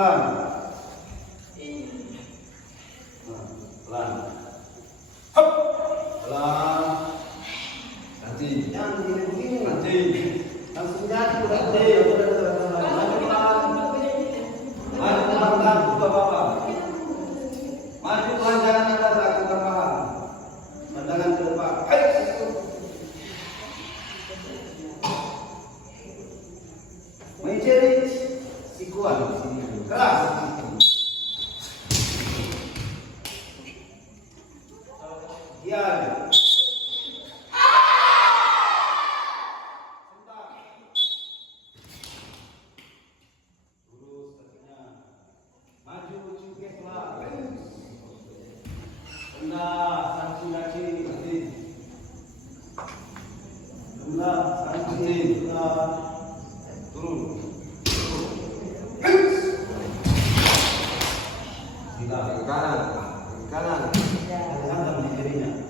pelan. Pelan. Hop. Pelan. Nanti. Jangan begini. Nanti. Langsung jatuh. Nanti. Maju pelan. Maju pelan. Buka bapak. Maju pelan, jangan ada takut tambahan. Pandangan ke depan. Hai. Mencari sikuan keras. Ya. Lurus kakinya. Maju cukek lah. Rendah, saksi kaki nanti. Rendah, saksi rendah. Turun. Tidak, ke kanan. Ke kanan. Hantam di jarinya.